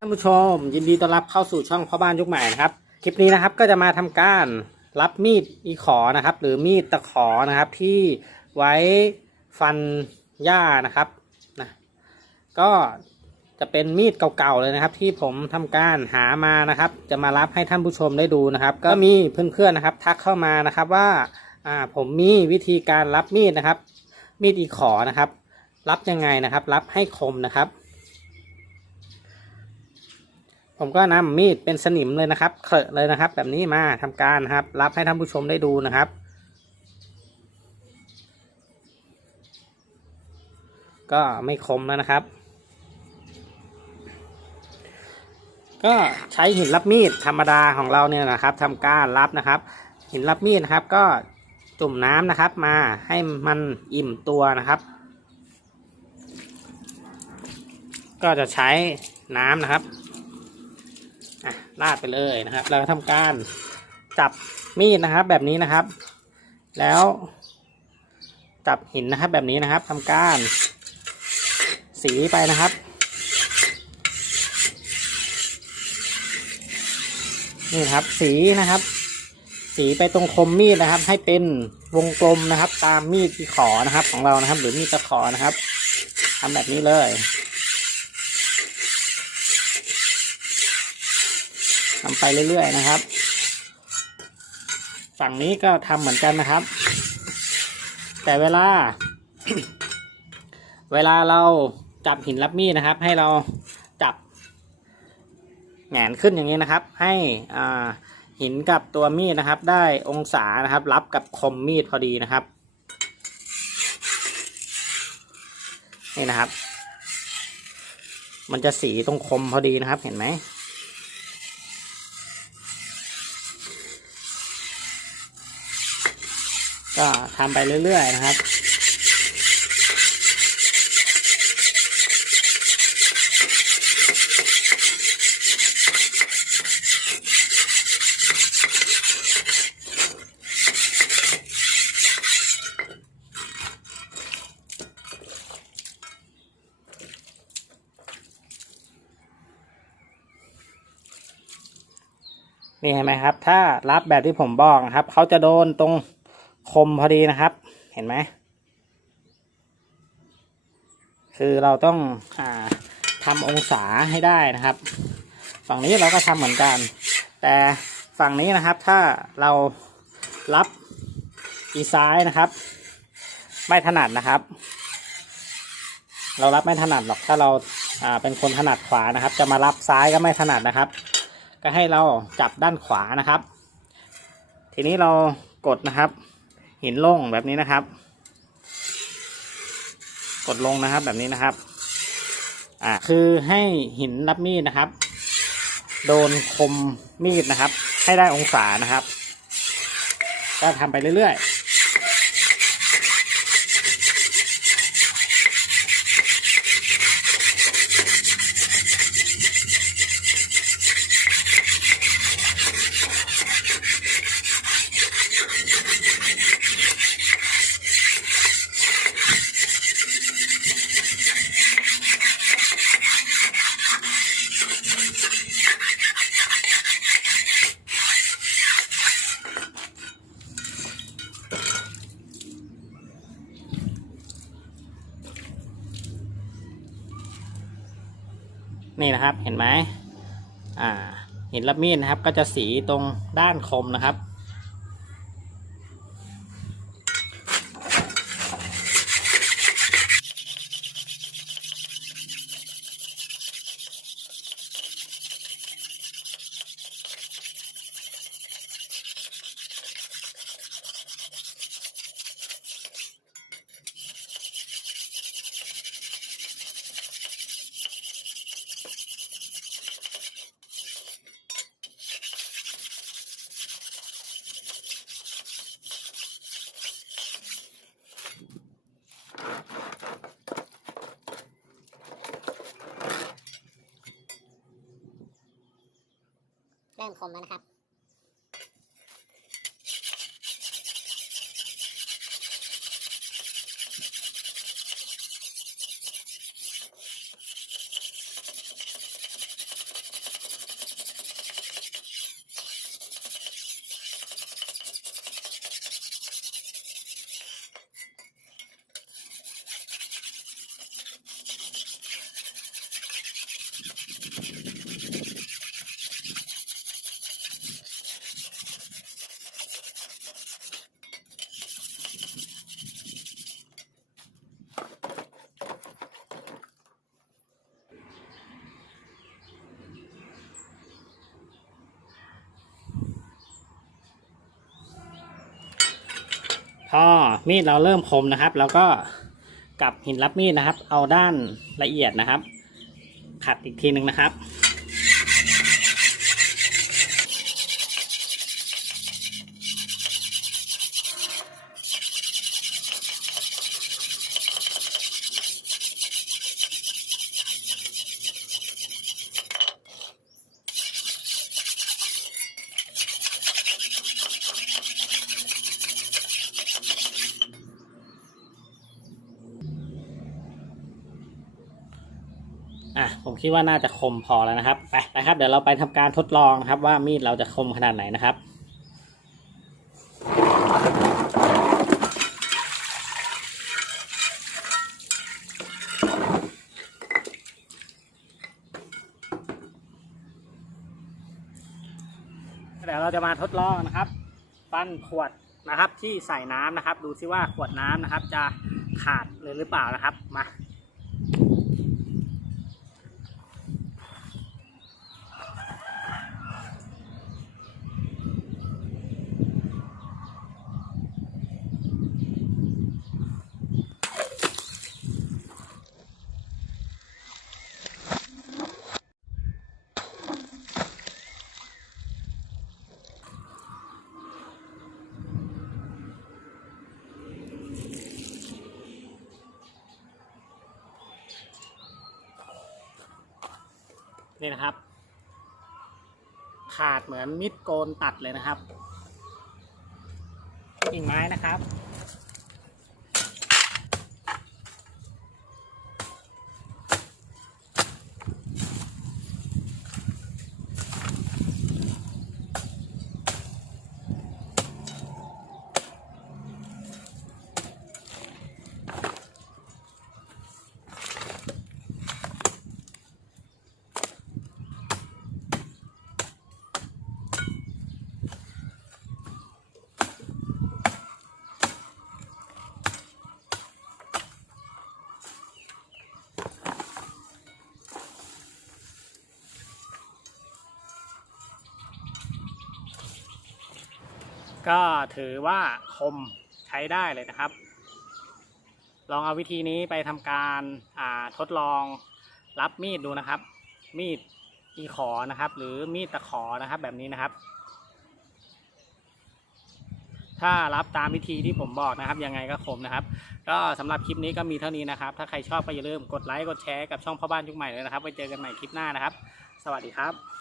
ท่านผู้ชม ยินดีต้อนรับเข้าสู่ช่องพ่อบ้านยุคใหม่นะครับ คลิปนี้นะครับก็จะมาทำการรับมีดอีขอนะครับ หรือมีดตะขอนะครับที่ไว้ฟันหญ้านะครับนะก็จะเป็นมีดเก่าๆเลยนะครับ ที่ผมทำการหามานะครับ จะมารับให้ท่านผู้ชมได้ดูนะครับ ก็มีเพื่อนๆนะครับ ทักเข้ามานะครับว่าอ่าผมมีวิธีการรับมีดนะครับ มีดอีขอนะครับ รับยังไงนะครับ รับให้คมนะครับ ผมก็นำมีดเป็นสนิมเลยนะครับเขอะเลยนะครับ แบบนี้มาทำการนะครับ รับให้ท่านผู้ชมได้ดูนะครับ ก็ไม่คมแล้วนะครับ ก็ใช้หินรับมีดธรรมดาของเราเนี่ยนะครับทำการรับนะครับ หินรับมีดนะครับ ก็จุ่มน้ำนะครับ มาให้มันอิ่มตัวนะครับ ก็จะใช้น้ำนะครับ ลาดไปเลยนะครับ เราทำการจับมีดนะครับ แบบนี้นะครับ แล้วจับหินนะครับ แบบนี้นะครับทำการสีไปนะครับ นี่นครับสีนะครับ สีไปตรงคมมีดนะครับ ให้เป็นวงกลมนะครับ ตามมีดที่ขอนะครับ ของเรานะครับ หรือมีดตะขอนะครับทำแบบนี้เลย ทำไปเรื่อยๆนะครับ ฝั่งนี้ก็ทำเหมือนกันนะครับ แต่เวลา เวลาเราจับหินรับมีดนะครับ ให้เราจับแหงนขึ้นอย่างนี้นะครับ ให้อ่าหินกับตัวมีดนะครับ ได้องศานะครับ รับกับคมมีดพอดีนะครับนี่นะครับ มันจะสีตรงคมพอดีนะครับ เห็นไหม ก็ทำไปเรื่อย ๆ นะครับนี่เห็นไหมครับ ถ้ารับแบบที่ผมบอกนะครับ เขาจะโดนตรง คมพอดีนะครับ เห็นไหม คือเราต้องอทำองศาให้ได้นะครับ ฝั่งนี้เราก็ทำเหมือนกัน แต่ฝั่งนี้นะครับถ้าเรารับอีซ้ายนะครับ ไม่ถนัดนะครับ เรารับไม่ถนัดหรอกถ้าเราอ่าเป็นคนถนัดขวานะครับ จะมารับซ้ายก็ไม่ถนัดนะครับ ก็ให้เราจับด้านขวานะครับ ทีนี้เรากดนะครับ หินลงแบบนี้นะครับ กดลงนะครับแบบนี้นะครับ อ่าคือให้หินรับมีดนะครับ โดนคมมีดนะครับ ให้ได้องศานะครับ ก็ทำไปเรื่อยๆ นี่นะครับเห็นไหมอ่า เห็นรับมีดนะครับ ก็จะสีตรงด้านคมนะครับ ริ่มคมแล้วนะครับ พอมีดเราเริ่มคมนะครับ แล้วก็กลับหินรับมีดนะครับ เอาด้านละเอียดนะครับ ขัดอีกทีหนึ่งนะครับ คิดว่าน่าจะคมพอแล้วนะครับไปนะครับ เดี๋ยวเราไปทำการทดลองนะครับ ว่ามีดเราจะคมขนาดไหนนะครับเดี๋ยวเราจะมาทดลองนะครับปั้นขวดนะครับที่ใส่น้ำนะครับ ดูซิว่าขวดน้ำนะครับ จะขาดหรือเปล่านะครับมา นี่นะครับ ขาดเหมือนมิดโกนตัดเลยนะครับกิ่งไม้นะครับ ก็ถือว่าคมใช้ได้เลยนะครับ ลองเอาวิธีนี้ไปทำการาทดลองรับมีดดูนะครับ มีดอีขอนะครับ หรือมีดตะขอนะครับแบบนี้นะครับ ถ้ารับตามวิธีที่ผมบอกนะครับยังไงก็คมนะครับ ก็สำหรับคลิปนี้ก็มีเท่านี้นะครับ ถ้าใครชอบก็อย่าลืมกดไลค์กดแชร์กับช่องพ่อบ้านยุคใหม่เลยนะครับไว้เจอกันใหม่คลิปหน้านะครับ สวัสดีครับ